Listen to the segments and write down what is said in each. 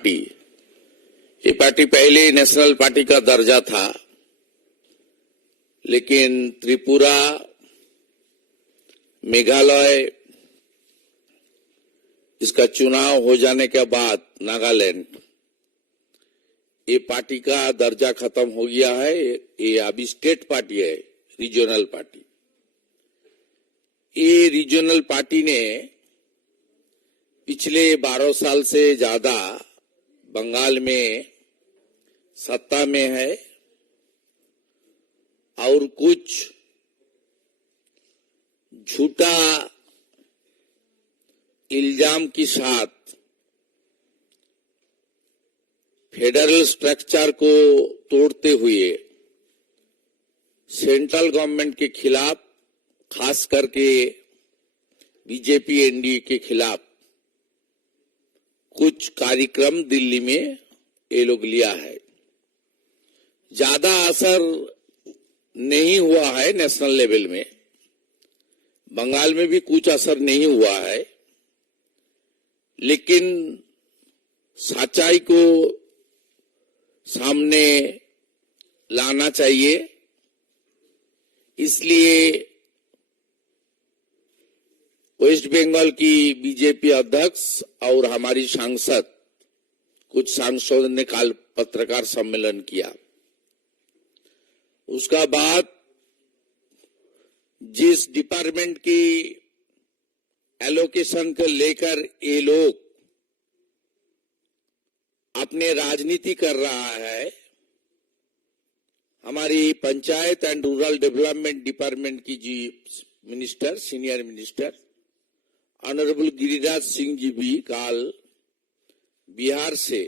Party, ये party पहले national party का दर्जा था, लेकिन त्रिपुरा, मेघालय, इसका चुनाव हो जाने के बाद नागालैंड, ये पार्टी का दर्जा खत्म हो गया है। ये अभी स्टेट पार्टी है, रीजनल पार्टी। ये रीजनल पार्टी ने पिछले 12 साल से ज्यादा बंगाल में सत्ता में है और कुछ झूठा इल्जाम के साथ फेडरल स्ट्रक्चर को तोड़ते हुए सेंट्रल गवर्नमेंट के खिलाफ, खास करके बीजेपी एनडीए के खिलाफ कुछ कार्यक्रम दिल्ली में ये लोग लिया है। ज्यादा असर नहीं हुआ है नेशनल लेवल में, बंगाल में भी कुछ असर नहीं हुआ है, लेकिन सच्चाई को सामने लाना चाहिए। इसलिए वेस्ट बंगाल की बीजेपी अध्यक्ष और हमारी सांसद, कुछ सांसदों ने कल पत्रकार सम्मेलन किया। उसका बाद जिस डिपार्टमेंट की एलोकेशन को लेकर ये लोग अपने राजनीति कर रहा है, हमारी panchayat and rural development department की जी minister, senior minister honourable Giriraj Singh ji भी कल बिहार से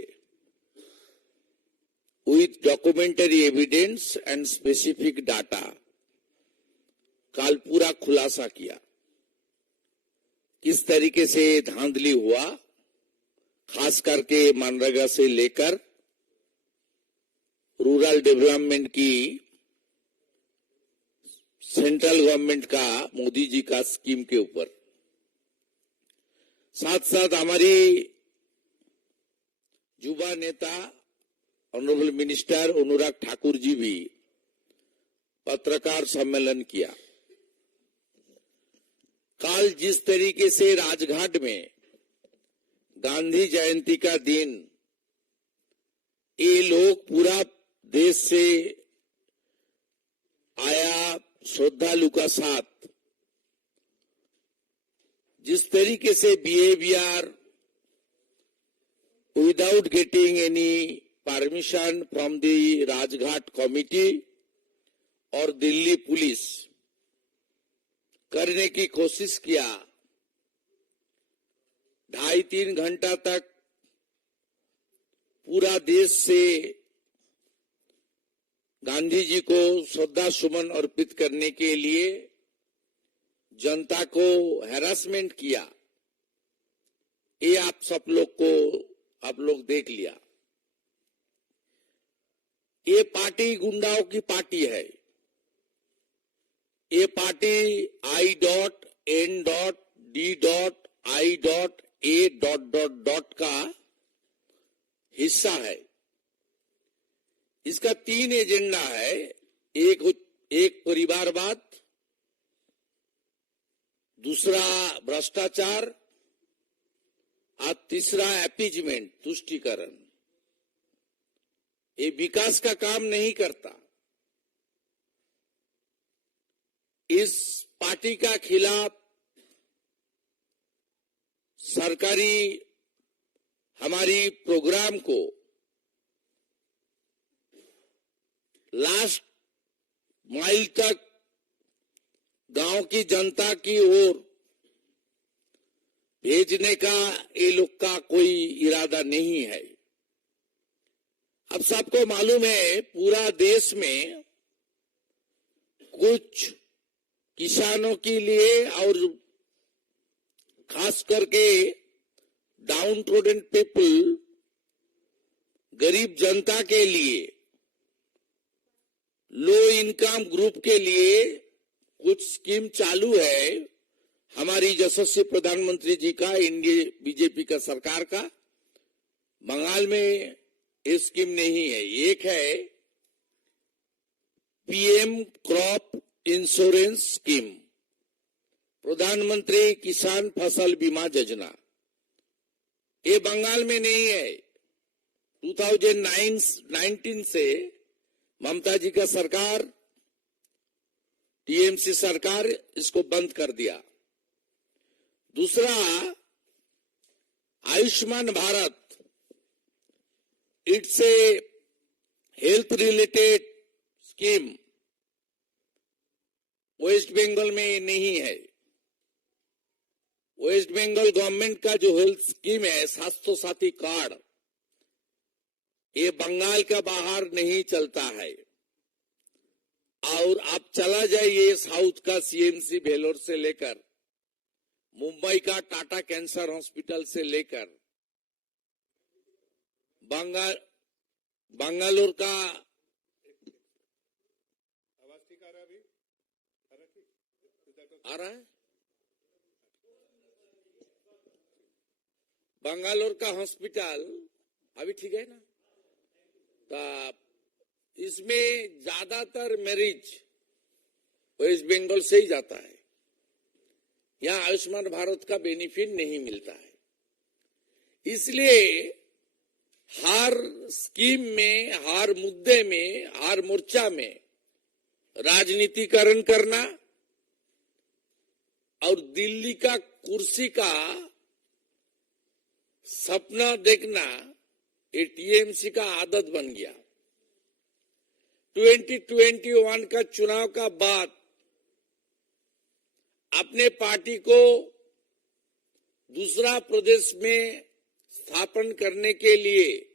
with documentary evidence and specific data कल पूरा खुलासा किया, किस तरीके से धांधली हुआ, खास करके मनरेगा से लेकर रूरल डेवलपमेंट की सेंट्रल गवर्नमेंट का, मोदी जी का स्कीम के ऊपर। साथ साथ हमारी युवा नेता ऑनरेबल मिनिस्टर अनुराग ठाकुर जी भी पत्रकार सम्मेलन किया। कल जिस तरीके से राजघाट में गांधी जयंती का दिन ये लोग पूरा देश से आया श्रद्धालु का साथ जिस तरीके से behaviour without getting any permission from the Rajghat committee और दिल्ली पुलिस करने की कोशिश किया, 2.5-3 घंटा तक पूरा देश से गांधी जी को श्रद्धा सुमन अर्पित करने के लिए जनता को हैरासमेंट किया। ये आप लोग देख लिया। ये पार्टी गुंडाओं की पार्टी है। ये पार्टी I.N.D.I.A. का हिस्सा है। इसका 3 एजेंडा है, एक परिवारवाद, दूसरा भ्रष्टाचार और तीसरा अपीजमेंट, तुष्टीकरण। ये विकास का काम नहीं करता। इस पार्टी का खिलाफ सरकारी हमारी प्रोग्राम को लास्ट माइल तक गांव की जनता की ओर भेजने का ये लोग का कोई इरादा नहीं है। अब सबको मालूम है पूरा देश में कुछ किसानों के लिए और खास करके डाउन ट्रोडन पीपल, गरीब जनता के लिए, लो इनकम ग्रुप के लिए कुछ स्कीम चालू है हमारी यशस्वी प्रधानमंत्री जी का, इंडिया बीजेपी का सरकार का, बंगाल में ये स्कीम नहीं है। एक है पीएम क्रॉप इंश्योरेंस स्कीम, प्रधानमंत्री किसान फसल बीमा योजना। ये बंगाल में नहीं है। 2019 से ममता जी का सरकार, टीएमसी सरकार इसको बंद कर दिया। दूसरा, Ayushman Bharat, it's a health related scheme. West Bengal में नहीं है। वेस्ट बंगाल गवर्नमेंट का जो हेल्थ स्कीम है, स्वास्थ्य साथी कार्ड, ये बंगाल का बाहर नहीं चलता है। और आप चला जाइए साउथ का सीएमसी वेलोर से लेकर, मुंबई का टाटा कैंसर हॉस्पिटल से लेकर, बंगालोर का आ रहा है, बंगालोर का हॉस्पिटल अभी ठीक है ना? तो इसमें ज्यादातर मरीज वेस्ट बंगाल से ही जाता है। यहाँ आयुष्मान भारत का बेनिफिट नहीं मिलता है। इसलिए हर स्कीम में, हर मुद्दे में, हर मोर्चा में राजनीतिकरण करना और दिल्ली का कुर्सी का सपना देखना, ये टीएमसी का आदत बन गया। 2021 का चुनाव का बाद अपने पार्टी को दूसरा प्रदेश में स्थापन करने के लिए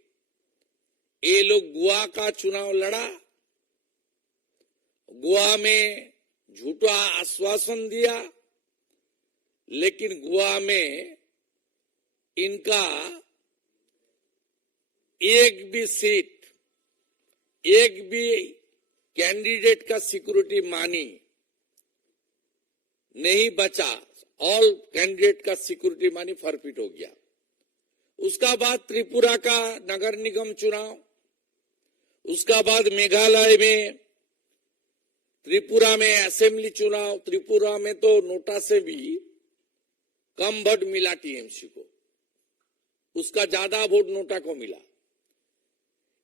ये लोग गोवा का चुनाव लड़ा। गोवा में झूठा आश्वासन दिया, लेकिन गोवा में इनका एक भी सीट, एक भी कैंडिडेट का सिक्योरिटी मानी नहीं बचा। ऑल कैंडिडेट का सिक्योरिटी मानी फॉरफिट हो गया। उसका बाद त्रिपुरा का नगर निगम चुनाव, उसका बाद मेघालय में, त्रिपुरा में असेंबली चुनाव। त्रिपुरा में तो नोटा से भी कम वोट मिला टीएमसी को, उसका ज्यादा वोट नोटा को मिला।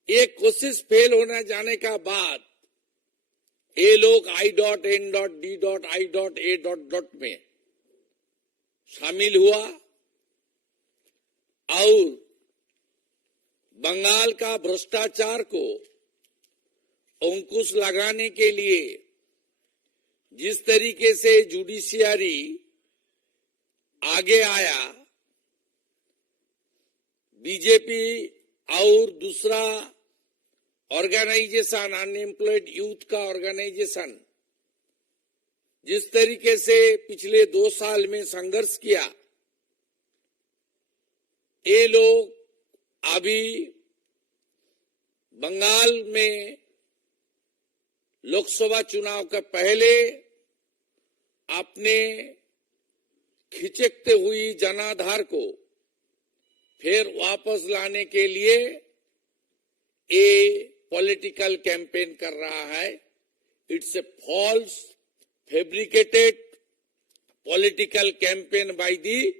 एक कोशिश फेल होने जाने का बाद ये लोग I.N.D.I.A. में शामिल हुआ और बंगाल का भ्रष्टाचार को अंकुश लगाने के लिए जिस तरीके से जुडिशियरी आगे आया, बीजेपी और दूसरा ऑर्गेनाइजेशन, अनएम्प्लॉयड यूथ का ऑर्गेनाइजेशन जिस तरीके से पिछले 2 साल में संघर्ष किया, ये लोग अभी बंगाल में लोकसभा चुनाव के पहले अपने खिचकते हुई जनाधार को फिर वापस लाने के लिए ये पॉलिटिकल कैंपेन कर रहा है। It's a false fabricated political campaign by the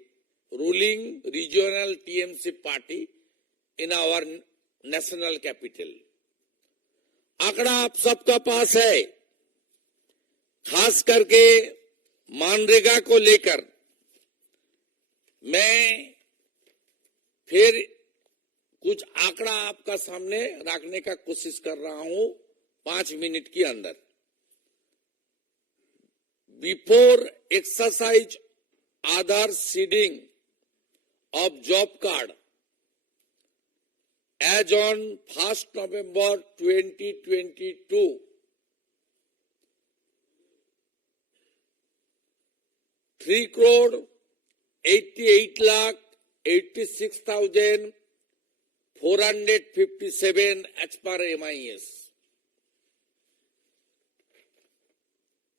ruling regional TMC party in our national capital. आंकड़ा आप सबका पास है। खास करके मनरेगा को लेकर मैं फिर कुछ आंकड़ा आपका सामने रखने का कोशिश कर रहा हूं 5 मिनट के अंदर। Before exercise Aadhaar seeding of job card as on 1 November 2022, 3,88,86,457 as per MIS.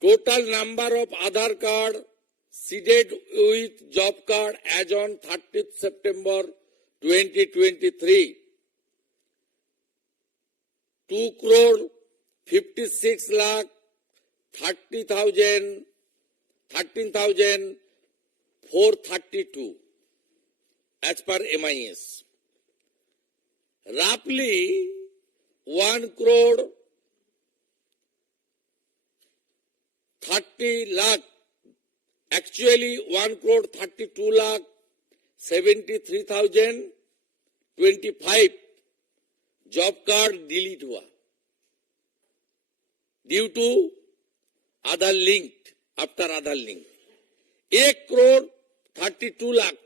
Total number of Aadhaar card seeded with job card as on 30th September 2023, 2,56,30,13,432 as per MIS. Roughly 1,30,00,000, actually 1,32,73,025 job card delete हुआ due to Aadhaar linked, after Aadhaar link 1,32,00,000।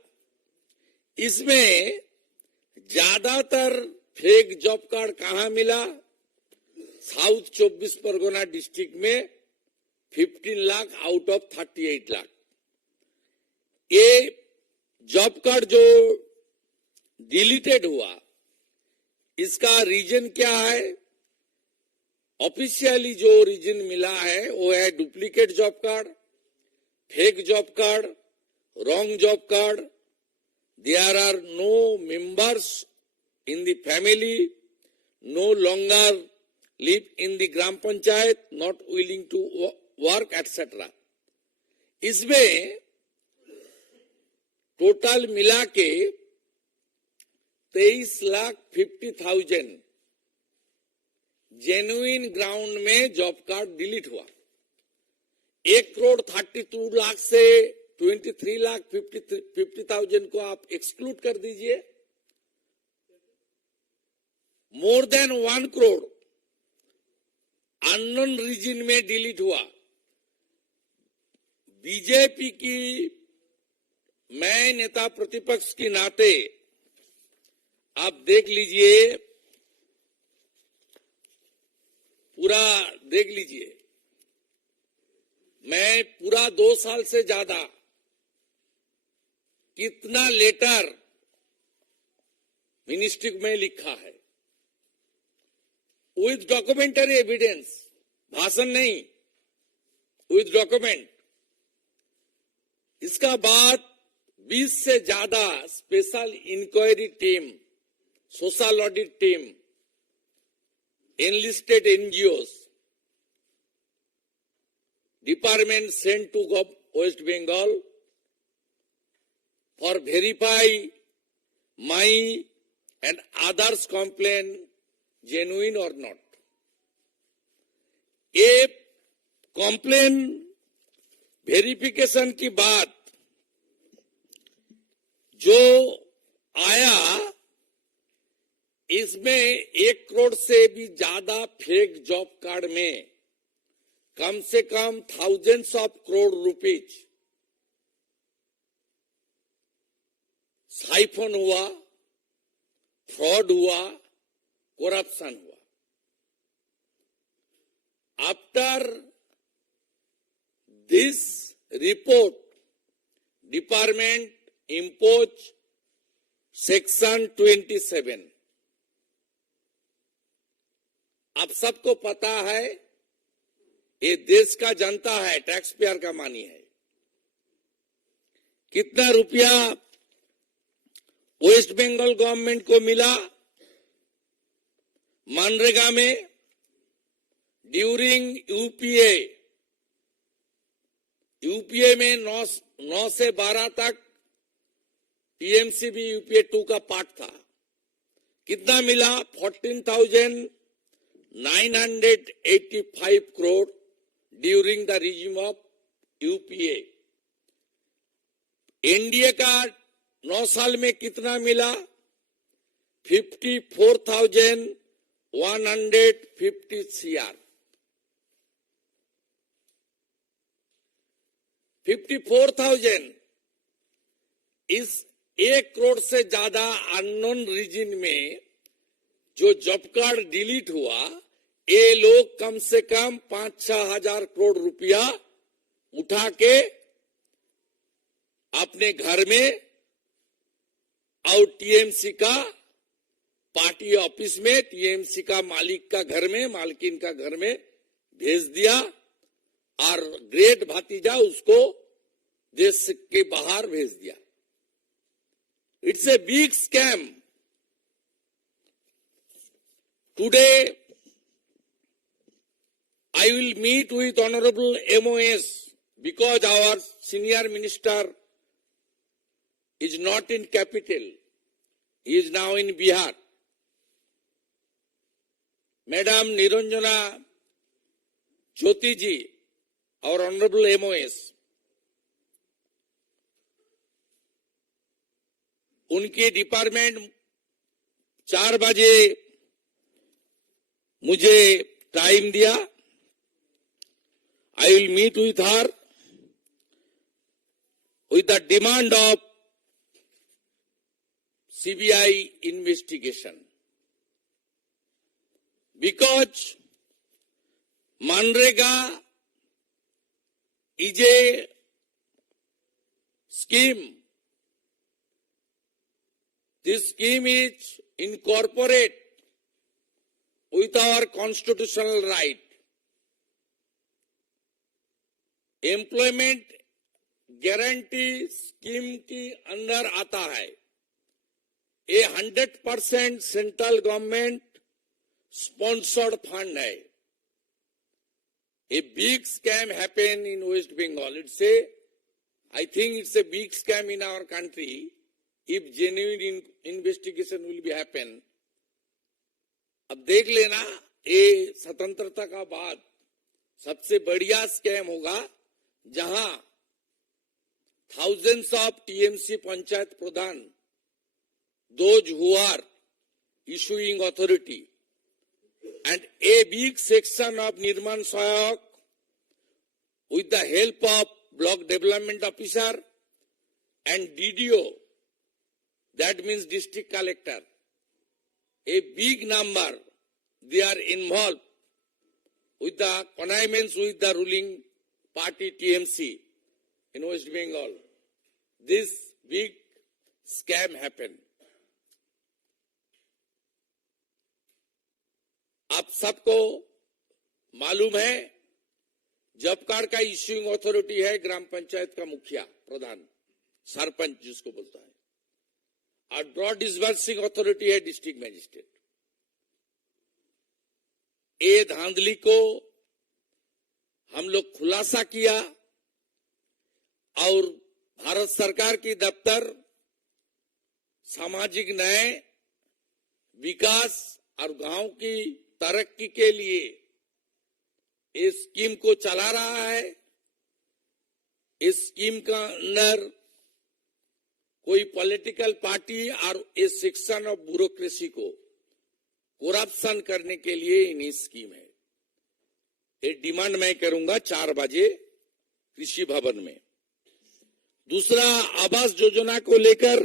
इसमें ज्यादातर fake job card कहां मिला? South 24 Pargana district में 15 lakh out of 38 lakh. ये job card जो deleted हुआ, इसका रीजन क्या है? ऑफिशियली जो रीजन मिला है वो है duplicate job card, fake job card, wrong job card, there are no members in the family, no longer live in the gram panchayat, not willing to work, etc. इसमें total मिला के 23,50,000 genuine ground में job card delete हुआ। 1,32,00,000 से 23,50,000 को आप exclude कर दीजिए। More than 1 crore unknown reason में डिलीट हुआ। बीजेपी की मैं नेता प्रतिपक्ष के नाते आप देख लीजिए, पूरा देख लीजिए। मैं पूरा 2 साल से ज्यादा कितना लेटर मिनिस्ट्री में लिखा है विथ डॉक्यूमेंटरी एविडेंस, भाषण नहीं, विथ डॉक्यूमेंट। इसका बाद 20 से ज्यादा special inquiry team, social audit team, enlisted NGOs, department sent to West Bengal for verify my and others complain genuine और नॉट। ये कंप्लेन वेरिफिकेशन की बात जो आया, इसमें 1 करोड़ से भी ज्यादा फेक जॉब कार्ड में कम से कम thousands of crore rupees siphon हुआ, फ्रॉड हुआ, corruption हुआ। After this report, department imposed section 27। आप सबको पता है, ये देश का जनता है, टैक्स पेयर का मानी है। कितना रुपया वेस्ट बंगाल गवर्नमेंट को मिला मनरेगा में ड्यूरिंग यूपीए में 9 से 12 तक टीएमसीबी यूपीए 2 का पार्ट था। कितना मिला? 14,985 crore during the regime of UPA. NDA का 9 साल में कितना मिला? 54,150 CR। 54,000 इस 1 करोड़ से ज्यादा अननोन रीजन में जो जॉब कार्ड डिलीट हुआ, ये लोग कम से कम 5-6 हजार करोड़ रुपया उठा के अपने घर में और टीएमसी का पार्टी ऑफिस में, टीएमसी का मालिक का घर में, मालकिन का घर में भेज दिया और ग्रेट भतीजा उसको देश के बाहर भेज दिया। It's a big scam. Today, I will meet with Honorable MOS because our senior minister is not in capital. He is now in Bihar. Madam Niranjana Jyoti ji, our Honorable MOS, उनके department 4 बजे मुझे time दिया. I will meet with her with the demand of CBI investigation. Because Manrega is a scheme. This scheme is incorporate with our constitutional right. Employment guarantee scheme के अंदर आता है. ये 100% central government sponsored fund है. A big scam happened in West Bengal. I think it's a big scam in our country. If genuine investigation will be happen. अब देख लेना, ये स्वतंत्रता का बाद सबसे बढ़िया स्कैम होगा जहां thousands of TMC panchayat Pradhan, those who are issuing authority, and a big section of Nirman Sahayak with the help of block development officer and DDO, that means district collector, a big number, they are involved with the connivance with the ruling party TMC in West Bengal. This big scam happened. आप सबको मालूम है, job card का issuing authority है ग्राम पंचायत का मुखिया प्रधान, सरपंच जिसको बोलता है, और ड्रॉ डिसबर्सिंग अथॉरिटी है डिस्ट्रिक्ट मजिस्ट्रेट. ये धांधली को हम लोग खुलासा किया और भारत सरकार की दफ्तर सामाजिक न्याय, विकास और गांव की तरक्की के लिए इस स्कीम को चला रहा है. इस स्कीम का अंदर कोई पॉलिटिकल पार्टी और इस सेक्शन ऑफ ब्यूरोक्रेसी को करप्शन करने के लिए इन स्कीम है. ये डिमांड मैं करूंगा 4 बजे कृषि भवन में. दूसरा, आवास योजना को लेकर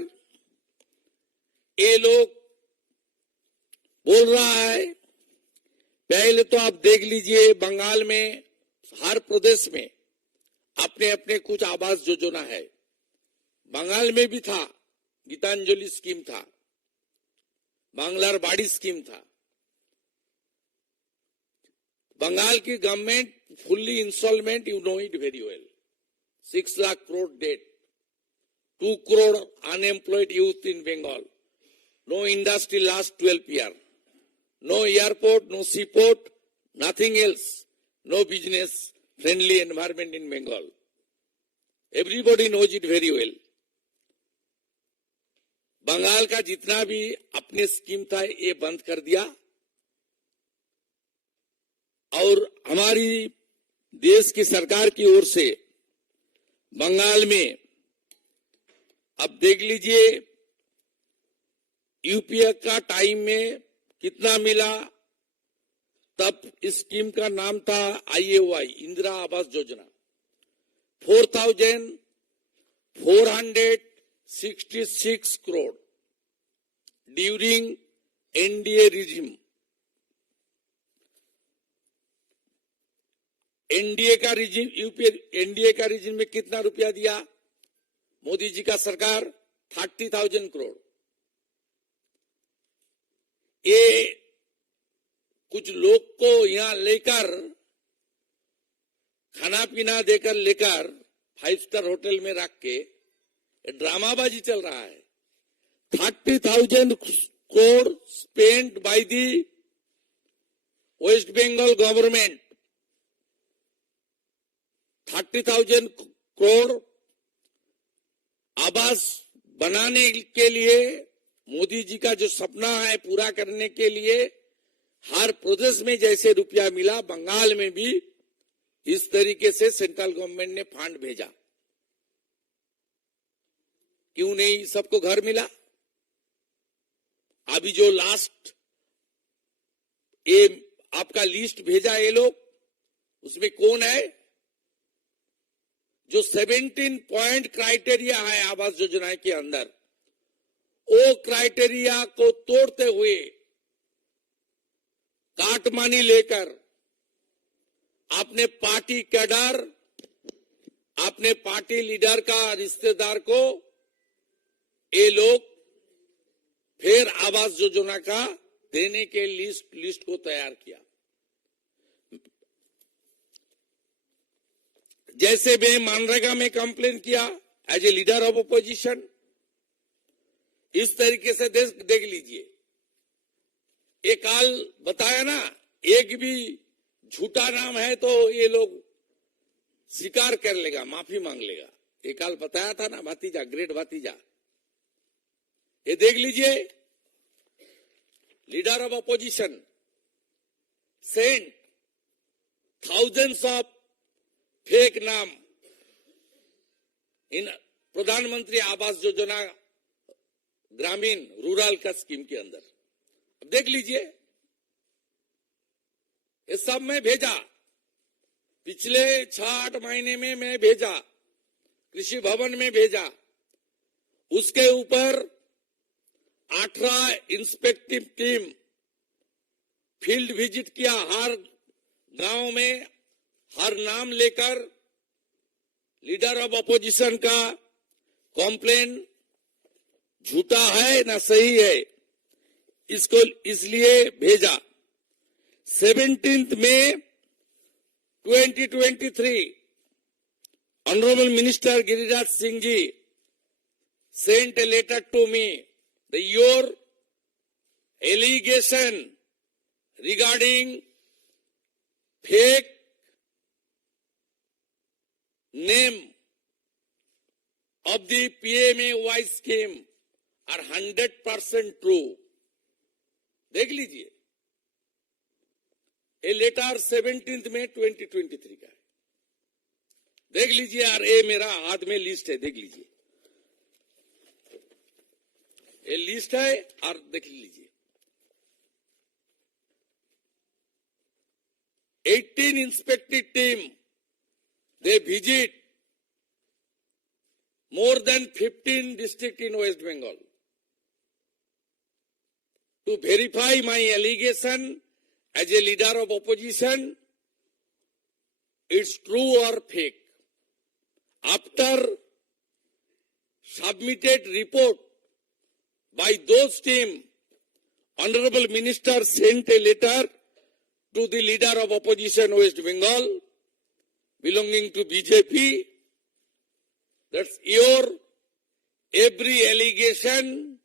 ये लोग बोल रहा है. पहले तो आप देख लीजिए, बंगाल में हर प्रदेश में अपने अपने कुछ आवास योजना है. बंगाल में भी था, गीतांजलि स्कीम था, बांग्लार बाड़ी स्कीम था. बंगाल की government fully installment, you know it very well. 6 lakh crore debt, 2 crore unemployed youth in Bengal, no industry last 12 years, no airport, no seaport, nothing else, no business friendly environment in Bengal. Everybody knows it very well. Bengal का जितना भी अपने scheme था ये बंद कर दिया और हमारी देश की सरकार की ओर से बंगाल में अब देख लीजिए, यूपीए का टाइम में कितना मिला. तब इस स्कीम का नाम था IAY, Indira Awas Yojana. 4,466 crore during NDA regime. NDA का रिजिम, यूपीए एनडीए का रिजिम में कितना रुपया दिया मोदी जी का सरकार? 30,000 crore. ये कुछ लोग को यहां लेकर खाना पीना देकर लेकर 5 स्टार होटल में रख के ड्रामाबाजी चल रहा है. 30,000 crore spent by the West Bengal government, 30,000 crore आवास बनाने के लिए मोदी जी का जो सपना है पूरा करने के लिए हर प्रदेश में जैसे रुपया मिला, बंगाल में भी इस तरीके से सेंट्रल गवर्नमेंट ने फंड भेजा। क्यों नहीं सबको घर मिला? अभी जो लास्ट ये आपका लिस्ट भेजा ये लोग, उसमें कौन है? जो 17 पॉइंट क्राइटेरिया है आवास योजना के अंदर, वो क्राइटेरिया को तोड़ते हुए काटमानी लेकर अपने पार्टी कैडर, अपने पार्टी लीडर का रिश्तेदार को ये लोग फिर आवास योजना का देने के लिस्ट को तैयार किया। जैसे मैं मनरेगा में कंप्लेन किया as a leader of opposition, इस तरीके से देख लीजिए। एक काल बताया ना, एक भी झूठा नाम है तो ये लोग स्वीकार कर लेगा, माफी मांग लेगा। एक काल बताया था ना, भतीजा, ग्रेट भतीजा। ये देख लीजिए, leader of opposition sent thousands of fake नाम इन प्रधानमंत्री आवास योजना ग्रामीण रूरल का स्कीम के अंदर। अब देख लीजिए, ये सब मैं भेजा, पिछले 6-8 महीने में मैं भेजा, कृषि भवन में भेजा। उसके ऊपर 18 इंस्पेक्टिव टीम फील्ड विजिट किया, हर गांव में हर नाम लेकर लीडर ऑफ अपोजिशन का कॉम्प्लेन झूठा है ना सही है, इसको इसलिए भेजा। 17 मई 2023 honourable minister Giriraj Singh ji sent a letter to me that your allegation regarding fake name of the PMAY scheme are 100% true। देख लीजिए, ये लेटर 17 मई 2023 का है। देख लीजिए, और ये मेरा हाथ में लिस्ट है, देख लीजिए, ये लिस्ट है और देख लीजिए। 18 इंस्पेक्टिव team they visit more than 15 districts in West Bengal to verify my allegation as a leader of opposition, it's true or fake. After submitted report by those team, Honorable Minister sent a letter to the leader of opposition West Bengal belonging to BJP, that's your every allegation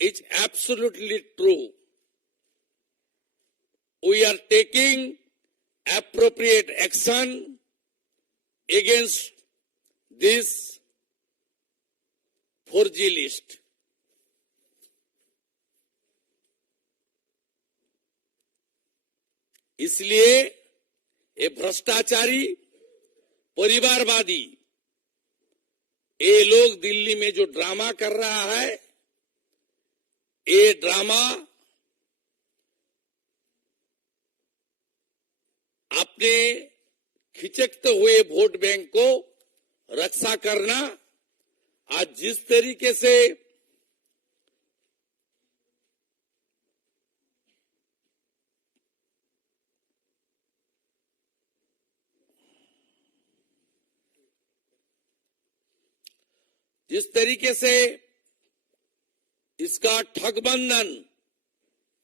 is absolutely true. We are taking appropriate action against this forgery list। इसलिए ये भ्रष्टाचारी, परिवारवादी, ये लोग दिल्ली में जो drama कर रहा है, ये ड्रामा अपने खिचकते हुए वोट बैंक को रक्षा करना, आज जिस तरीके से इसका ठगबंधन,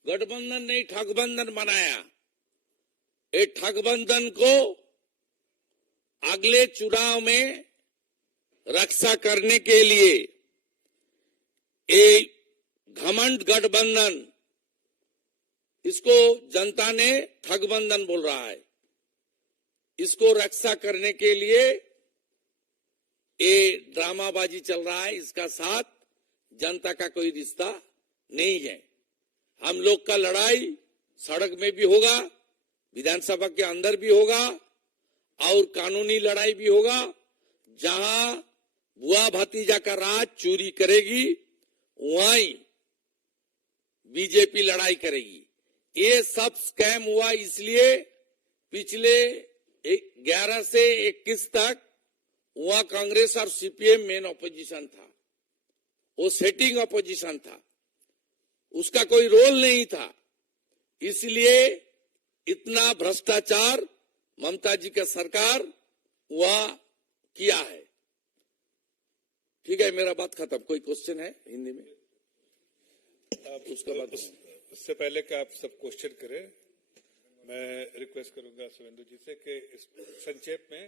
गठबंधन नहीं ठगबंधन बनाया, ये ठगबंधन को अगले चुनाव में रक्षा करने के लिए ये घमंड गठबंधन, इसको जनता ने ठगबंधन बोल रहा है। इसको रक्षा करने के लिए ये ड्रामाबाजी चल रहा है। इसका साथ जनता का कोई रिश्ता नहीं है। हम लोग का लड़ाई सड़क में भी होगा, विधानसभा के अंदर भी होगा और कानूनी लड़ाई भी होगा। जहां बुआ भतीजा का राज चोरी करेगी वहीं बीजेपी लड़ाई करेगी। ये सब स्कैम हुआ इसलिए पिछले 11 से 21 तक वहां कांग्रेस और सीपीएम मेन ऑपोजिशन था, वो सेटिंग ऑपोजिशन था, उसका कोई रोल नहीं था। इसलिए इतना भ्रष्टाचार ममता जी का सरकार वहां किया है। ठीक है, मेरा बात खत्म। कोई क्वेश्चन है हिंदी में? उसका बाद उससे पहले कि आप सब क्वेश्चन करें, मैं रिक्वेस्ट करूंगा सुवेंदु जी से कि इस संक्षेप में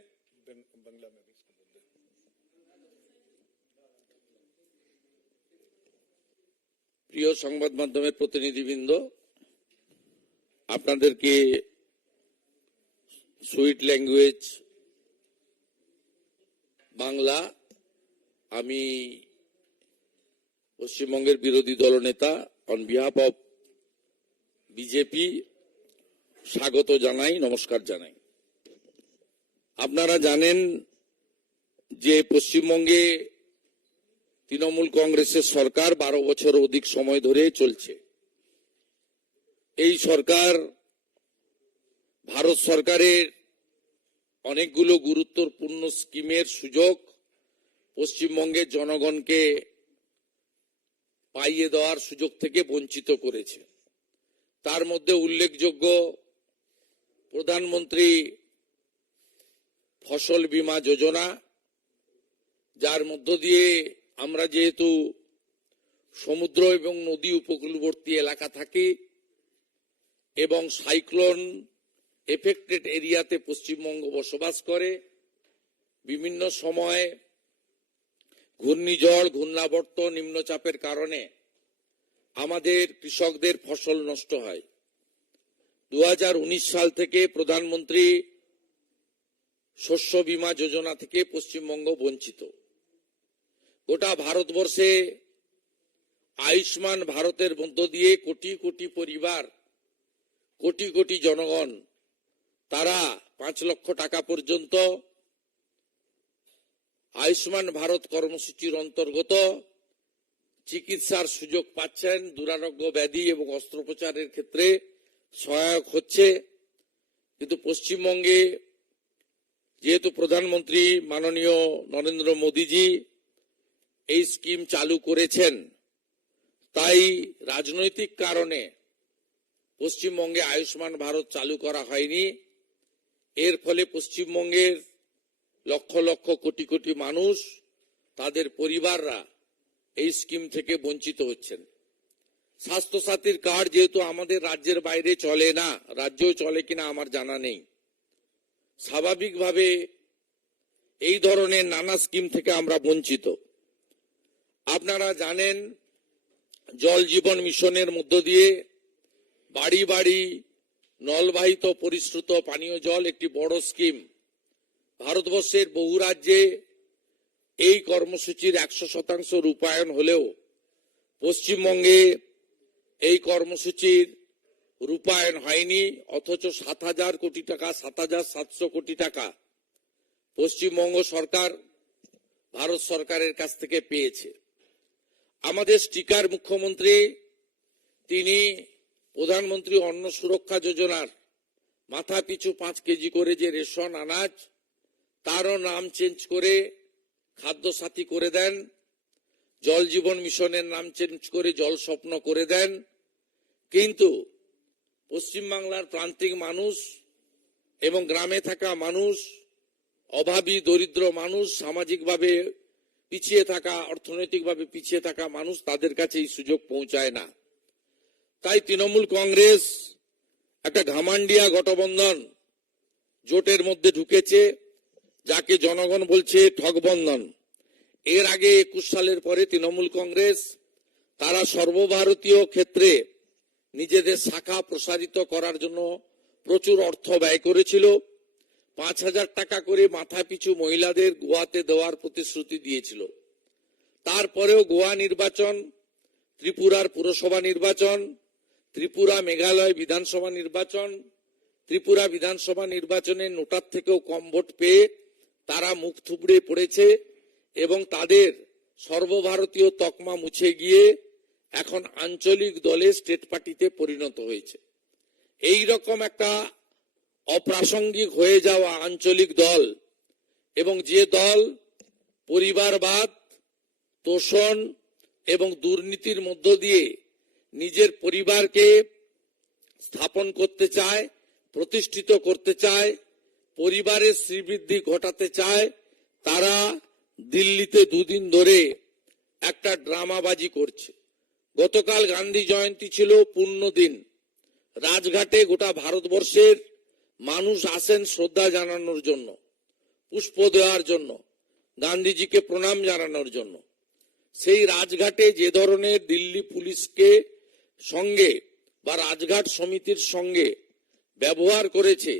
बांग्ला में भी इसको बोल दें। প্রিয় সংবাদ মাধ্যমের প্রতিনিধিবৃন্দ, আপনাদেরকে সুইট ল্যাঙ্গুয়েজ বাংলা আমি পশ্চিমবঙ্গের বিরোধী দলনেতা অন বিহাফ অফ বিজেপি স্বাগত জানাই, নমস্কার জানাই। আপনারা জানেন যে পশ্চিমবঙ্গে তৃণমূল কংগ্রেসের সরকার 12 বছর অধিক সময় ধরে চলছে। এই সরকার ভারত সরকারের অনেকগুলো গুরুত্বপূর্ণ স্কিমের সুযোগ পশ্চিমবঙ্গের জনগণকে পাইয়ে দেওয়ার সুযোগ থেকে বঞ্চিত করেছে। তার মধ্যে উল্লেখযোগ্য প্রধানমন্ত্রী ফসল বীমা যোজনা, যার মধ্য দিয়ে আমরা যেহেতু সমুদ্র এবং নদী উপকূলবর্তী এলাকা থাকি এবং সাইক্লোন এফেক্টেড এরিয়াতে পশ্চিমবঙ্গ বসবাস করে, বিভিন্ন সময় ঘূর্ণিঝড়, ঘূর্ণাবর্ত, নিম্নচাপের কারণে আমাদের কৃষকদের ফসল নষ্ট হয়। 2019 সাল থেকে প্রধানমন্ত্রী শস্য বীমা যোজনা থেকে পশ্চিমবঙ্গ বঞ্চিত। গোটা ভারতবর্ষে আয়ুষ্মান ভারতের মধ্য দিয়ে কোটি কোটি পরিবার, কোটি কোটি জনগণ তারা 5 লক্ষ টাকা পর্যন্ত আয়ুষ্মান ভারত কর্মসূচির অন্তর্গত চিকিৎসার সুযোগ পাচ্ছেন। দুরারোগ্য ব্যাধি এবং অস্ত্রোপচারের ক্ষেত্রে সহায়ক হচ্ছে। কিন্তু পশ্চিমবঙ্গে যেহেতু প্রধানমন্ত্রী মাননীয় নরেন্দ্র মোদীজি এই স্কিম চালু করেছেন, তাই রাজনৈতিক কারণে পশ্চিমবঙ্গে আয়ুষ্মান ভারত চালু করা হয়নি। এর ফলে পশ্চিমবঙ্গের লক্ষ লক্ষ কোটি কোটি মানুষ, তাদের পরিবাররা এই স্কিম থেকে বঞ্চিত হচ্ছেন। স্বাস্থ্যসাথীর কার্ড যেহেতু আমাদের রাজ্যের বাইরে চলে না, রাজ্যেও চলে কিনা আমার জানা নেই, স্বাভাবিকভাবে এই ধরনের নানা স্কিম থেকে আমরা বঞ্চিত। আপনারা জানেন জল জীবন মিশনের মধ্য দিয়ে বাড়ি বাড়ি নলবাহিত পরিশ্রুত পানীয় জল একটি বড় স্কিম। ভারতবর্ষের বহু রাজ্যে এই কর্মসূচির 100% রূপায়ণ হলেও পশ্চিমবঙ্গে এই কর্মসূচির রূপায়ণ হয়নি। অথচ 7,000 কোটি টাকা, 7,700 কোটি টাকা পশ্চিমবঙ্গ সরকার ভারত সরকারের কাছ থেকে পেয়েছে। আমাদের স্টিকার মুখ্যমন্ত্রী তিনি প্রধানমন্ত্রী অন্ন সুরক্ষা যোজনার মাথা পিছু 5 কেজি করে যে রেশন আনাজ, তারও নাম চেঞ্জ করে খাদ্য সাথী করে দেন। জল জীবন মিশনের নাম চেঞ্জ করে জল স্বপ্ন করে দেন। কিন্তু পশ্চিমবাংলার প্রান্তিক মানুষ এবং গ্রামে থাকা মানুষ, অভাবী দরিদ্র মানুষ, সামাজিকভাবে পিছিয়ে থাকা, অর্থনৈতিকভাবে পিছিয়ে থাকা মানুষ, তাদের কাছে এই সুযোগ পৌঁছায় না। তাই তৃণমূল কংগ্রেস একটা ঘামান্ডিয়া গঠবন্ধন জোটের মধ্যে ঢুকেছে, যাকে জনগণ বলছে ঠগবন্ধন। এর আগে 21 সালের পরে তৃণমূল কংগ্রেস তারা সর্বভারতীয় ক্ষেত্রে নিজেদের শাখা প্রসারিত করার জন্য প্রচুর অর্থ ব্যয় করেছিল। 5,000 টাকা করে মাথা পিছু মহিলাদের গোয়াতে দেওয়ার প্রতিশ্রুতি দিয়েছিল। তারপরেও গোয়া নির্বাচন, ত্রিপুরার পুরসভা নির্বাচন, ত্রিপুরা মেঘালয় বিধানসভা নির্বাচন, ত্রিপুরা বিধানসভা নির্বাচনে নোটার থেকেও কম ভোট পেয়ে তারা মুখ থুবড়ে পড়েছে এবং তাদের সর্বভারতীয় তকমা মুছে গিয়ে এখন আঞ্চলিক দলে স্টেট পার্টিতে পরিণত হয়েছে। এই রকম একটা অপ্রাসঙ্গিক হয়ে যাওয়া আঞ্চলিক দল এবং যে দল পরিবারবাদ, তোষণ এবং দুর্নীতির মধ্য দিয়ে নিজের পরিবারকে স্থাপন করতে চায়, প্রতিষ্ঠিত করতে চায়, পরিবারের শ্রীবৃদ্ধি ঘটাতে চায়, তারা দিল্লিতে দুদিন ধরে একটা ড্রামাবাজি করছে। গতকাল গান্ধী জয়ন্তী ছিল, পূর্ণ দিন। রাজঘাটে গোটা ভারতবর্ষের মানুষ আসেন শ্রদ্ধা জানানোর জন্য, পুষ্প দেওয়ার জন্য, গান্ধীজিকে প্রণাম জানানোর জন্য। সেই রাজঘাটে যে ধরনের দিল্লি পুলিশকে সঙ্গে বা রাজঘাট সমিতির সঙ্গে ব্যবহার করেছে,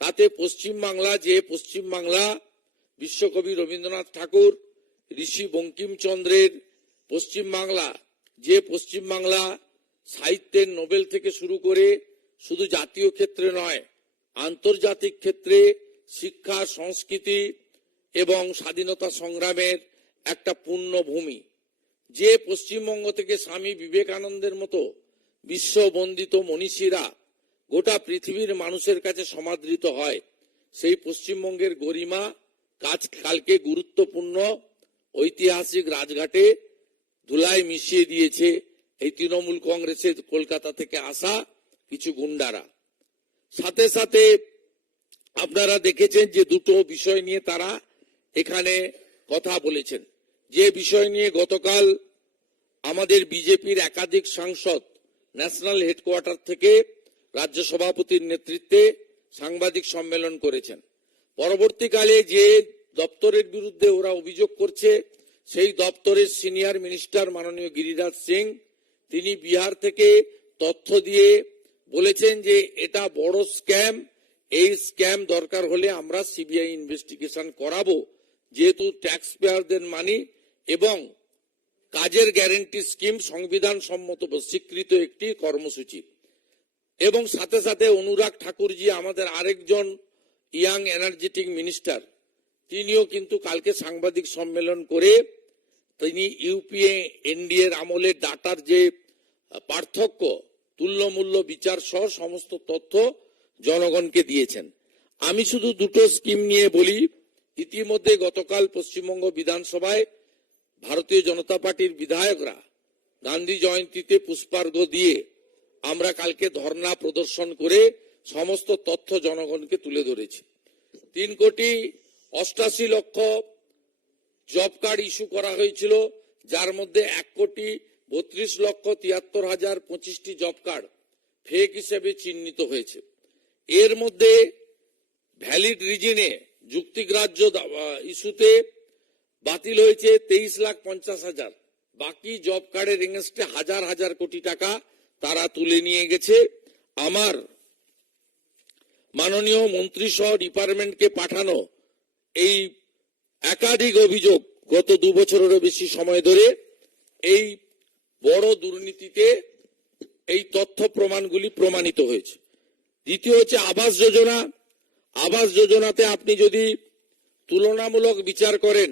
তাতে পশ্চিমবাংলা বিশ্বকবি রবীন্দ্রনাথ ঠাকুর, ঋষি বঙ্কিমচন্দ্রের পশ্চিমবাংলা, যে পশ্চিমবাংলা সাহিত্যের নোবেল থেকে শুরু করে শুধু জাতীয় ক্ষেত্রে নয়, আন্তর্জাতিক ক্ষেত্রে শিক্ষা, সংস্কৃতি এবং স্বাধীনতা সংগ্রামের একটা পূর্ণভূমি, যে পশ্চিমবঙ্গ থেকে স্বামী বিবেকানন্দের মতো বিশ্ববন্দিত মনীষীরা গোটা পৃথিবীর মানুষের কাছে সমাদৃত হয়, সেই পশ্চিমবঙ্গের গরিমা কালকে গুরুত্বপূর্ণ ঐতিহাসিক রাজঘাটে ধুলায় মিশিয়ে দিয়েছে এই তৃণমূল কংগ্রেসের কলকাতা থেকে আসা কিছু গুন্ডারা। সাথে সাথে আপনারা দেখেছেন যে দুটো বিষয় নিয়ে তারা এখানে কথা বলেছেন। যে বিষয় নিয়ে গতকাল আমাদের বিজেপির একাধিক সাংসদ ন্যাশনাল হেডকোয়ার্টার থেকে রাজ্য সভাপতির নেতৃত্বে সাংবাদিক সম্মেলন করেছেন। পরবর্তীকালে যে দপ্তরের বিরুদ্ধে ওরা অভিযোগ করছে, সেই দপ্তরের সিনিয়র মিনিস্টার মাননীয় গিরিরাজ সিং, তিনি বিহার থেকে তথ্য দিয়ে বলেছেন যে এটা বড় স্ক্যাম, এই স্ক্যাম দরকার হলে আমরা সিবিআই ইনভেস্টিগেশন করাবো, যেহেতু ট্যাক্স পেয়ারদের মানি এবং কাজের গ্যারেন্টি স্কিম সংবিধান সম্মত স্বীকৃত একটি কর্মসূচি। এবং সাথে সাথে অনুরাগ ঠাকুরজি, আমাদের আরেকজন ইয়াং এনার্জেটিক মিনিস্টার, তিনিও কিন্তু কালকে সাংবাদিক সম্মেলন করে তিনি ইউপিএ এনডিএর আমলের ডাটার যে পার্থক্য, তুল্যমূল্য বিচার সহ সমস্ত তথ্য জনগণকে দিয়েছেন। আমি শুধু দুটো স্কিম নিয়ে বলি। ইতিমধ্যে গতকাল পশ্চিমবঙ্গ বিধানসভায় ভারতীয় জনতা পার্টির বিধায়করা গান্ধী জয়ন্তীতে পুষ্পার্ঘ দিয়ে আমরা কালকে ধর্ণা প্রদর্শন করে সমস্ত তথ্য জনগণকে তুলে ধরেছি। 3,88,00,000 জব কার্ড ইস্যু করা হয়েছিল, যার মধ্যে 1,32,73,025টি জব কার্ড ফেক হিসেবে চিহ্নিত হয়েছে। এর মধ্যে ভ্যালিড রিজনে যুক্তিগ্রাহ্য ইস্যুতে বাতিল হয়েছে 23,50,000। বাকি জব কার্ডের এগেনস্টে হাজার হাজার কোটি টাকা তারা তুলে নিয়ে গেছে। আমার মাননীয় মন্ত্রী সহ ডিপার্টমেন্টকে পাঠানো এই একাধিক অভিযোগ গত 2 বছরেরও বেশি সময় ধরে এই বড় দুর্নীতিতে এই তথ্য প্রমাণগুলি প্রমাণিত হয়েছে। দ্বিতীয় হচ্ছে আবাস যোজনা। আবাস যোজনাতে আপনি যদি তুলনামূলক বিচার করেন,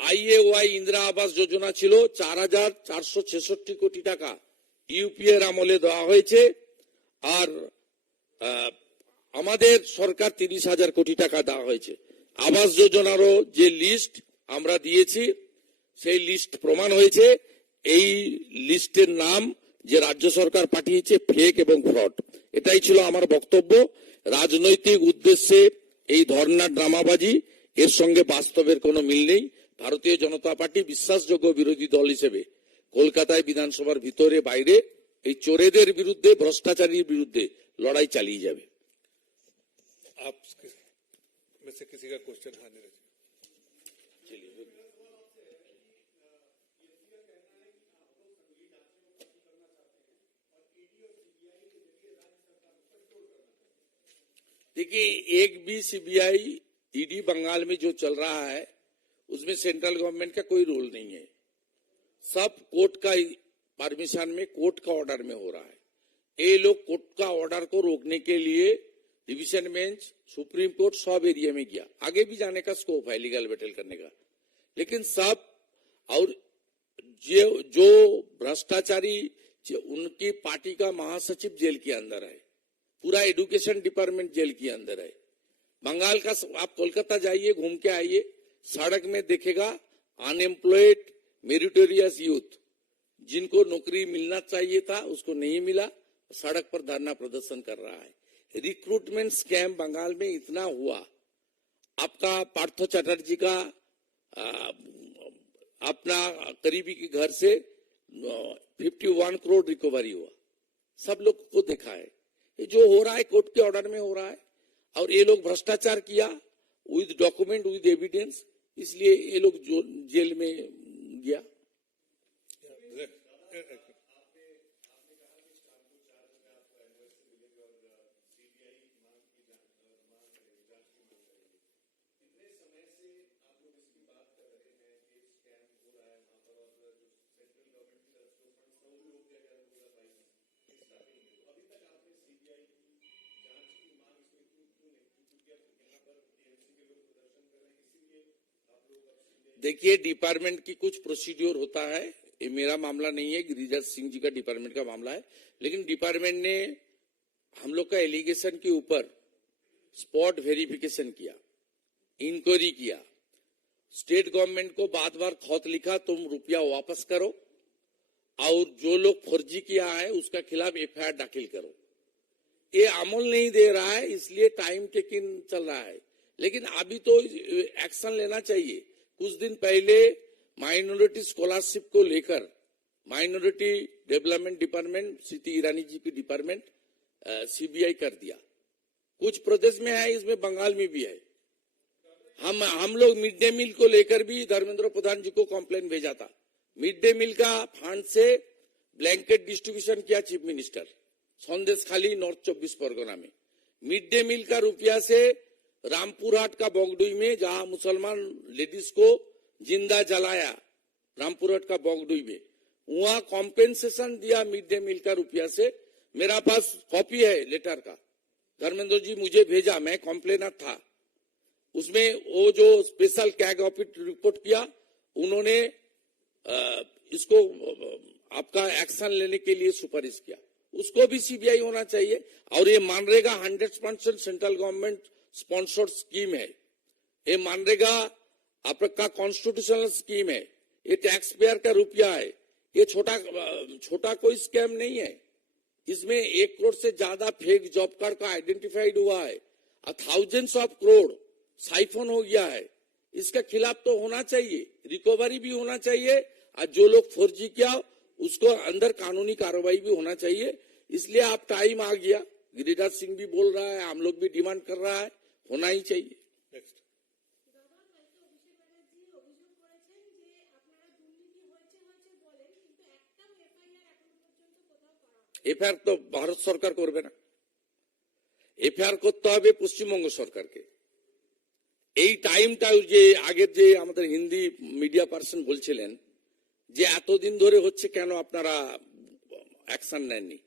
আইএওয়াই ইন্দিরা আবাস যোজনা ছিল 4,466 কোটি টাকা ইউপিএর আমলে দেওয়া হয়েছে, আর আমাদের সরকার 30,000 কোটি টাকা দেওয়া হয়েছে। আবাস যোজনারও যে লিস্ট আমরা দিয়েছি, সেই লিস্ট প্রমাণ হয়েছে। এই লিস্টের নাম যে রাজ্য সরকার পাঠিয়েছে ফেক এবং ফ্রড। এটাই ছিল আমার বক্তব্য। রাজনৈতিক উদ্দেশ্যে এই ধর্ণা ড্রামাবাজি, এর সঙ্গে বাস্তবের কোনো মিল নেই। ভারতীয় জনতা পার্টি বিশ্বাসযোগ্য বিরোধী দল হিসেবে কলকাতায় বিধানসভার ভিতরে বাইরে এই চোরেদের বিরুদ্ধে, ভ্রষ্টাচারীর বিরুদ্ধে লড়াই চালিয়ে যাবে। आप में से किसी का क्वेश्चन? हाँ, नीरज। देखिए, एक भी सीबीआई ईडी बंगाल में जो चल रहा है उसमें सेंट्रल गवर्नमेंट का कोई रोल नहीं है। सब कोर्ट का परमिशन में, कोर्ट का ऑर्डर में हो रहा है। ये लोग कोर्ट का ऑर्डर को रोकने के लिए डिवीजन बेंच, सुप्रीम कोर्ट सब एरिया में गया। आगे भी जाने का स्कोप है लीगल बैटल करने का, लेकिन सब और जो भ्रष्टाचारी, उनकी पार्टी का महासचिव जेल के अंदर है, पूरा एजुकेशन डिपार्टमेंट जेल के अंदर है। बंगाल का आप कोलकाता जाइए, घूम के आइए, सड़क में देखेगा अनएम्प्लॉयड मेरिटोरियस यूथ, जिनको नौकरी मिलना चाहिए था उसको नहीं मिला, सड़क पर धरना प्रदर्शन कर रहा है। रिक्रूटमेंट स्कैम बंगाल में इतना हुआ। आपका पार्थो चैटर्जी का अपना करीबी के घर से 51 करोड़ रिकवरी हुआ, सब लोग को देखा है। ये जो हो रहा है कोर्ट के ऑर्डर में हो रहा है, और ये लोग भ्रष्टाचार किया विद डॉक्यूमेंट, विद एविडेंस, इसलिए ये लोग जो जेल में गया। देखिए, डिपार्टमेंट की कुछ प्रोसीड्योर होता है, ये मेरा मामला नहीं है, गिरिराज सिंह जी का डिपार्टमेंट का मामला है, लेकिन डिपार्टमेंट ने हम लोग का एलिगेशन के ऊपर स्पॉट वेरिफिकेशन किया, इंक्वायरी किया, स्टेट गवर्नमेंट को बार बार खत लिखा तुम रुपया वापस करो, और जो लोग फर्जी किया है उसका खिलाफ एफआईआर दाखिल करो। ये अमल नहीं दे रहा है, इसलिए टाइम टेकिंग चल रहा है, लेकिन अभी तो एक्शन लेना चाहिए। कुछ दिन पहले माइनॉरिटी स्कॉलरशिप को लेकर minority development department, Smriti Irani ji की डिपार्टमेंट सीबीआई कर दिया। कुछ प्रदेश में है, इसमें बंगाल में भी है। हम लोग मिड डे मील को लेकर भी धर्मेंद्र प्रधान जी को कंप्लेन भेजा था। मिड डे मील का फंड से ब्लैंकेट डिस्ट्रीब्यूशन किया चीफ मिनिस्टर संदेश खाली नॉर्थ 24 परगना में। मिड डे मील का रुपया से रामपुर हाट का बगडुई में, जहां मुसलमान लेडीज को जिंदा जलाया, रामपुर हाट का बगडुई में, वहां कॉम्पेंसेशन दिया मिड डे मील का रुपया से। मेरा पास कॉपी है लेटर का, धर्मेंद्र जी मुझे भेजा, मैं कंप्लेनर था। उसमें वो जो स्पेशल कैग ऑफिस रिपोर्ट किया, उन्होंने इसको आपका एक्शन लेने के लिए सुपारिश किया। उसको भी सीबीआई होना चाहिए। और ये MNREGA 100% central government sponsored scheme है। ये मनरेगा आपका कॉन्स्टिट्यूशनल स्कीम है। ये टैक्स पेयर का रुपया है। ये छोटा कोई स्कैम नहीं है। इसमें 1 करोड़ से ज्यादा फेक जॉब कार्ड का आइडेंटिफाइड हुआ है। थाउजेंड्स ऑफ करोड़ साइफन हो गया है। इसके खिलाफ तो होना चाहिए, रिकवरी भी होना चाहिए, और जो लोग फर्जी किया उसको अंदर कानूनी कार्रवाई भी होना चाहिए। इसलिए आप टाइम आ गया, गिरिराज सिंह भी बोल रहा है, हम लोग भी डिमांड कर रहा है, होना ही चाहिए। এফআইআর তো ভারত সরকার করবে না, এফআইআর করতে হবে পশ্চিমবঙ্গ সরকারকে। এই টাইমটা যে আগের যে আমাদের হিন্দি মিডিয়া পার্সন বলছিলেন যে এতদিন ধরে হচ্ছে, কেন আপনারা অ্যাকশন নেননি?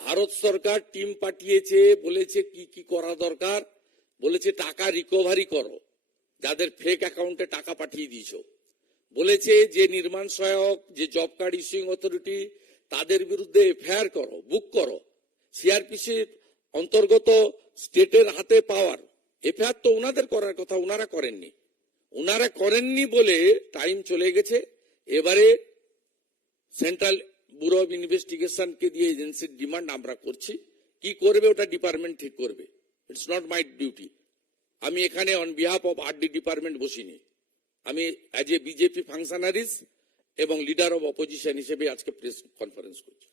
ভারত সরকার টিম পাঠিয়েছে, বলেছে কি কি করা দরকার, বলেছে টাকা রিকভারি করো, যাদের ফেক অ্যাকাউন্টে টাকা পাঠিয়ে দিয়েছো, বলেছে যে নির্মাণ সহায়ক, যে জব কার্ড ইস্যুইং অথরিটি, তাদের বিরুদ্ধে এফআইআর করো, বুক করো। সিআরপিসির অন্তর্গত স্টেটের হাতে পাওয়ার, এফআইআর তো ওনাদের করার কথা, ওনারা করেননি বলে টাইম চলে গেছে। এবারে সেন্ট্রাল ব্যুরো অফ ইনভেস্টিগেশন কে দিয়ে এজেন্সির ডিমান্ড আমরা করছি, কি করবে ওটা ডিপার্টমেন্ট ঠিক করবে। It's not my duty. আমি এখানে on behalf of RD department বসিনি, আমি অ্যাজ এ বিজেপি ফাংশনারিজ এবং লিডার অফ অপোজিশন হিসেবে আজকে প্রেস কনফারেন্স করছি।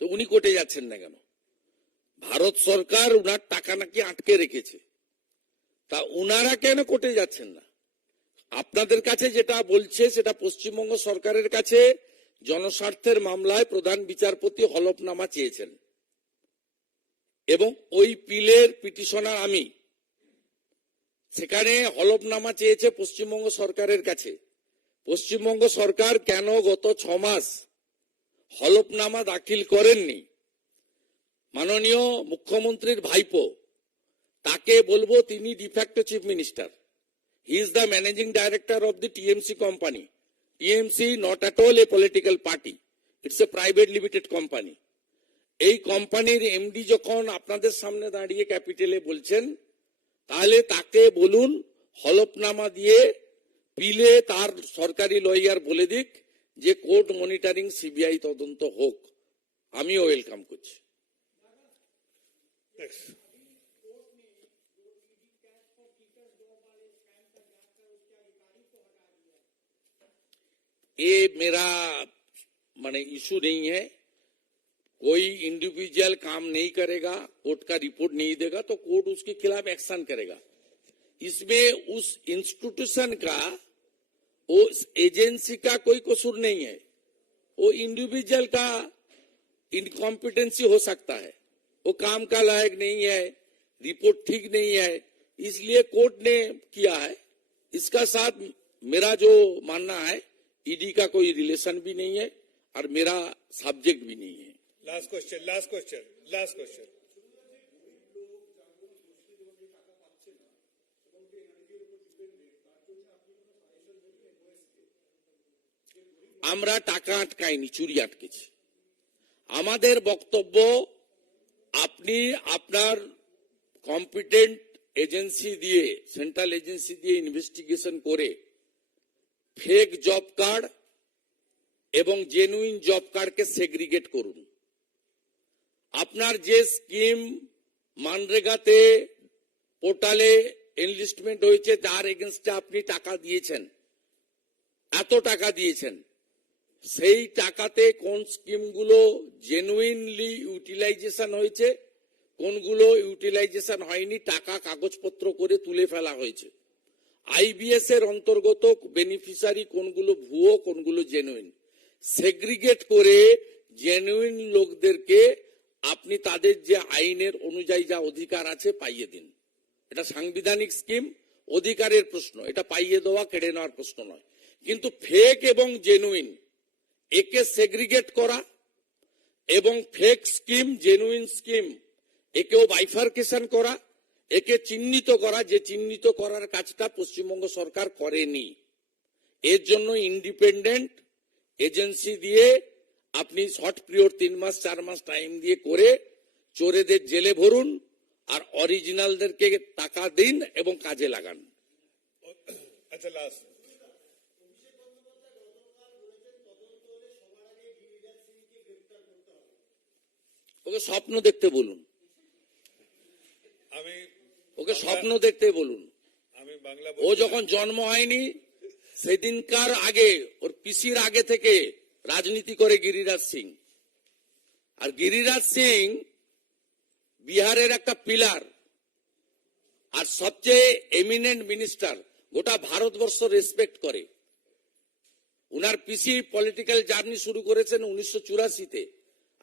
তো উনি কোর্টে যাচ্ছেন না কেন? ভারত সরকার উনার টাকা নাকি আটকে রেখেছে, তা উনারা কেন কোর্টে যাচ্ছেন না? আপনাদের কাছে যেটা বলছে সেটা পশ্চিমবঙ্গ সরকারের কাছে জনস্বার্থের মামলায় প্রধান বিচারপতি হলফনামা চেয়েছেন এবং ওই পিলের পিটিশনার আমি। সেখানে হলফনামা চেয়েছে পশ্চিমবঙ্গ সরকারের কাছে। পশ্চিমবঙ্গ সরকার কেন গত 6 মাস হলফনামা দাখিল করেননি? মাননীয় মুখ্যমন্ত্রীর ভাইপো, তাকে বলবো, তিনি de facto chief minister. He is the managing director of the TMC company. TMC not at all a political party, it's a private limited company. এই কোম্পানির এমডি যখন আপনাদের সামনে দাঁড়িয়ে ক্যাপিটালে বলছেন, তাহলে তাকে বলুন হলফনামা দিয়ে পিলে তার সরকারি লয়ার বলে দিক যে কোর্ট মনিটরিং সিবিআই তদন্ত হোক। আমিও ওয়েলকাম করছি। Next. ये मेरा माने इशू नहीं है। कोई इंडिविजुअल काम नहीं करेगा, कोर्ट का रिपोर्ट नहीं देगा तो कोर्ट उसके खिलाफ एक्शन करेगा। इसमें उस इंस्टीट्यूशन का, उस एजेंसी का कोई कसूर नहीं है। वो इंडिविजुअल का इनकॉम्पिटेंसी हो सकता है, वो काम का लायक नहीं है, रिपोर्ट ठीक नहीं है, इसलिए कोर्ट ने किया है। इसका साथ मेरा जो मानना है, ईडी का कोई रिलेशन भी नहीं है और मेरा सब्जेक्ट भी नहीं है। Last question, last question, last question. আমরা টাকা আটকাইনি, চুরি আটকেছি। আমাদের বক্তব্য, আপনি আপনার কম্পিটেন্ট এজেন্সি দিয়ে, সেন্ট্রাল এজেন্সি দিয়ে ইনভেস্টিগেশন করে ফেক জব কার্ড এবং জেনুইন জব কার্ডকে সেগ্রিগেট করুন। আপনার যে স্কিম মানরেগাতে পোর্টালে এনলিস্টমেন্ট হয়েছে, যার এগেনস্টে আপনি টাকা দিয়েছেন, এত টাকা দিয়েছেন, সেই টাকাতে কোন স্কিমগুলো জেনুইনলি ইউটিলাইজেশন হয়েছে, কোনগুলো ইউটিলাইজেশন হয়নি, টাকা কাগজপত্র করে তুলে ফেলা হয়েছে, আইবিএস এর অন্তর্গত বেনিফিশিয়ারি কোনগুলো ভুয়ো, কোনগুলো জেনুইন, সেগ্রিগেট করে জেনুইন লোকদেরকে আপনি তাদের যে আইনের অনুযায়ী যা অধিকার আছে পাইয়ে দিন। এটা সাংবিধানিক স্কিম, অধিকারের প্রশ্ন, এটা পাইয়ে দেওয়া, কেড়ে নেওয়ার প্রশ্ন নয়। কিন্তু ফেক এবং জেনুইন একে সেগ্রিগেট করা এবং ফেক স্কিম জেনুইন স্কিম একেও বাইফার্কেশন করা, একে চিহ্নিত করা, যে চিহ্নিত করার কাজটা পশ্চিমবঙ্গ সরকার করেনি। এর জন্য ইন্ডিপেন্ডেন্ট এজেন্সি দিয়ে আপনি শর্ট পিরিয়ড 3 মাস 4 মাস টাইম দিয়ে করে চোরেদের জেলে ভরুন আর অরিজিনালদেরকে টাকা দিন এবং কাজে লাগান। আচ্ছা, লাস্ট। ওকে স্বপ্ন দেখতে বলুন, আমি ওকে স্বপ্ন দেখতে বলুন। আমি বাংলা ও যখন জন্ম হয়নি সেদিনকার আগে, ওর পিসির আগে থেকে রাজনীতি করে গিরিরাজ সিং। আর গিরিরাজ সিং বিহারের একটা পিলার আর সবচেয়ে এমিনেন্ট মিনিস্টার, গোটা ভারতবর্ষ রেসপেক্ট করে। উনার পিসি পলিটিক্যাল জার্নি শুরু করেছেন 1984-তে,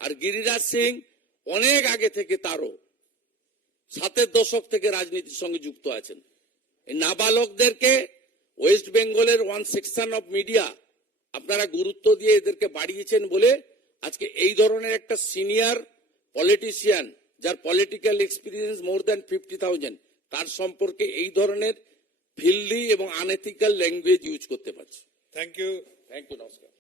আর গিরিরাজ সিং অনেক আগে থেকে, তারও 7-এর দশক থেকে রাজনীতির সঙ্গে যুক্ত আছেন। এই নাবালকদেরকে ওয়েস্ট বেঙ্গলের ওয়ান সেকশন অফ মিডিয়া আপনারা গুরুত্ব দিয়ে এদেরকে বাড়িয়েছেন বলে আজকে এই ধরনের একটা সিনিয়র পলিটিশিয়ান, যার পলিটিক্যাল এক্সপিরিয়েন্স মোর দ্যান 50,000, তার সম্পর্কে এই ধরনের ফিল্ডি এবং আনএথিক্যাল ল্যাঙ্গুয়েজ ইউজ করতে পারছে। Thank you. থ্যাংক ইউ, নমস্কার।